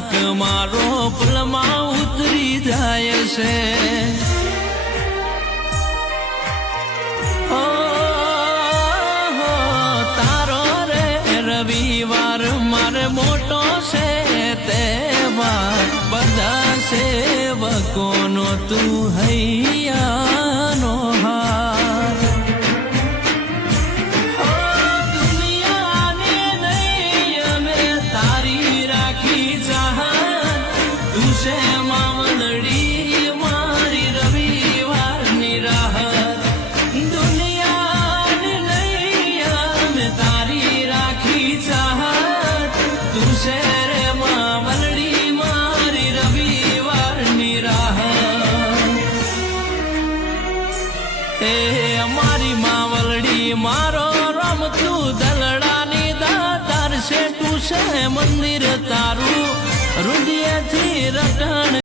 થાક મારો પલમાં ઉતરી જાય છે તારો રે રવિવાર મારે મોટો છે તહેવાર બધા સેવકોનો તું હૈયાનો હાર દુનિયાને નહીં અમે તારી રાખી ચાહત તું છે માવલડી મારી રવિવારની રાહત દુનિયાને નહીં અમે તારી રાખી ચાહત તું છે રે માવલડી મારી રવિવારની રાહત એ અમારી માવલડી મારો રમતું દલડાની દાતાર છે તું છે મંદિર તારું હૃદયથી રટણ